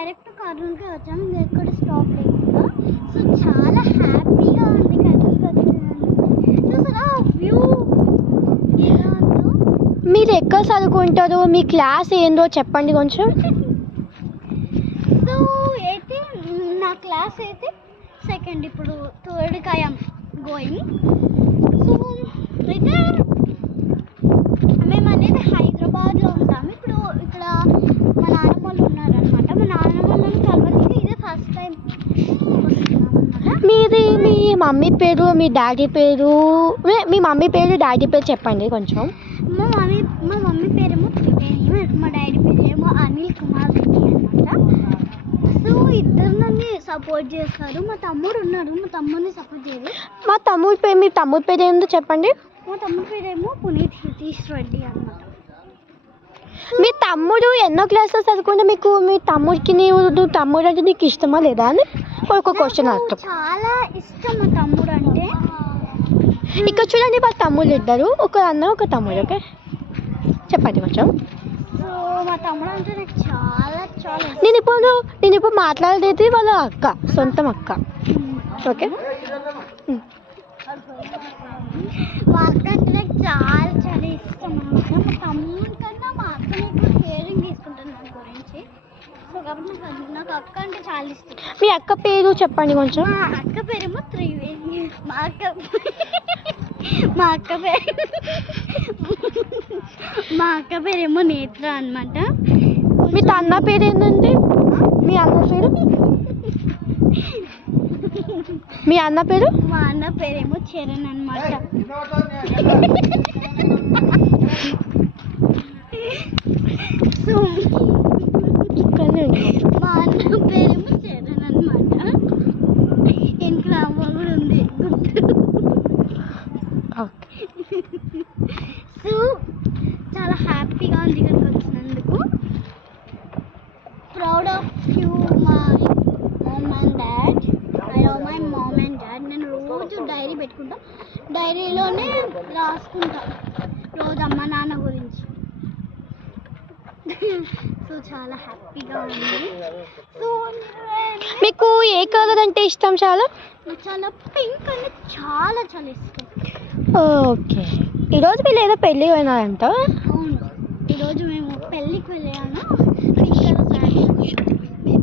Direct కర్నూలుకి వచ్చాము, ఇంకా ఎక్కడ స్టాప్ లేకుండా. సో చాలా హ్యాపీగా ఉంది కర్నూలుకి వచ్చినందుకు. చూసారా వ్యూ ఎలా ఉందో. మీరు ఎక్కడ చదువుకుంటారు, మీ క్లాస్ ఏందో చెప్పండి కొంచెం. సో అయితే నా క్లాస్ అయితే సెకండ్, ఇప్పుడు థర్డ్కి ఐఎమ్ గోయింగ్. సో అయితే మేము అనేది హైదరాబాద్లో ఉంటాము. ఇప్పుడు ఇక్కడ మా నాన్నమ్మ వాళ్ళు ఉన్నారనమాట. మా నాన్నమ్మ వాళ్ళని కలవడానికి ఇదే ఫస్ట్ టైం వస్తున్నామన్నమాట. మీది మీ మమ్మీ పేరు, మీ డాడీ పేరు, మీ మమ్మీ పేరు డాడీ పేరు చెప్పండి కొంచెం. మా మమ్మీ పేరేమో త్రివేణి, మా డాడీ పేరేమో అనిల్ కుమార్ రెడ్డి అనమాట. సో ఇద్దరు నన్ను సపోర్ట్ చేస్తారు. మా తమ్ముడు ఉన్నాడు, మా తమ్ముడిని సపోర్ట్ చేయదు. మీ తమ్ముడి పేరు ఏందో చెప్పండి. మా తమ్ముడి పేరేమో పునీత్ హితీష్ రెడ్డి అనమాట. మీ తమ్ముడు ఎన్నో క్లాసెస్ చదువుకుంటే మీకు మీ తమ్ముడికి తమ్ముడు అంటే నీకు ఇష్టమా లేదా అని ఒక క్వశ్చన్ అర్థం. చాలా ఇష్టం మా తమ్ముడు అంటే. ఇక్కడ చూడండి, మా తమ్ముళ్ళు ఇద్దరు, ఒక అన్న ఒక తమ్ముడు. ఓకే చెప్పండి కొంచెం. సో మా తమ్ముడు అంటే నాకు చాలా చాలా ఇష్టం. నేను ఇప్పుడు మాట్లాడేది వాళ్ళ అక్క, సొంతం అక్క. ఓకే మా అక్క అంటే నాకు చాలా చాలా ఇష్టం అనమాట. మా తమ్ముడి కన్నా మా అక్క ఎక్కువ కేరింగ్ తీసుకుంటాను దాని గురించి. సో కాబట్టి నాకు అక్క అంటే చాలా ఇష్టం. మీ అక్క పేరు చెప్పండి కొంచెం. మా అక్క పేరేమో త్రివేణి. మా అక్క పేరేమో నేత్ర అనమాట. మీ అన్న పేరు ఏంటంటే మీ అన్న పేరు మా అన్న పేరేమో చరణ్ అనమాట. సో మా అన్న పేరేమో చరణ్ అనమాట. ఇంకా అమ్మ కూడా ఉంది గుర్తు. సో చాలా హ్యాపీగా ఉంది ఇక్కడికి వచ్చినందుకు. Proud of you my mom and dad. I love my mom and dad. నేను రోజు డైరీ పెట్టుకుంటా, డైరీలోనే రాసుకుంటా రోజు అమ్మ నాన్న గురించి. సో చాలా హ్యాపీగా ఉంది. సో మీకు ఏ కలర్ అంటే ఇష్టం? చాలా పింక్ అంటే చాలా చాలా ఇష్టం. ఓకే, ఈరోజు మీరు ఏదో పెళ్ళి పోయినారంట. అవును, ఈరోజు మేము పెళ్ళికి వెళ్ళాను.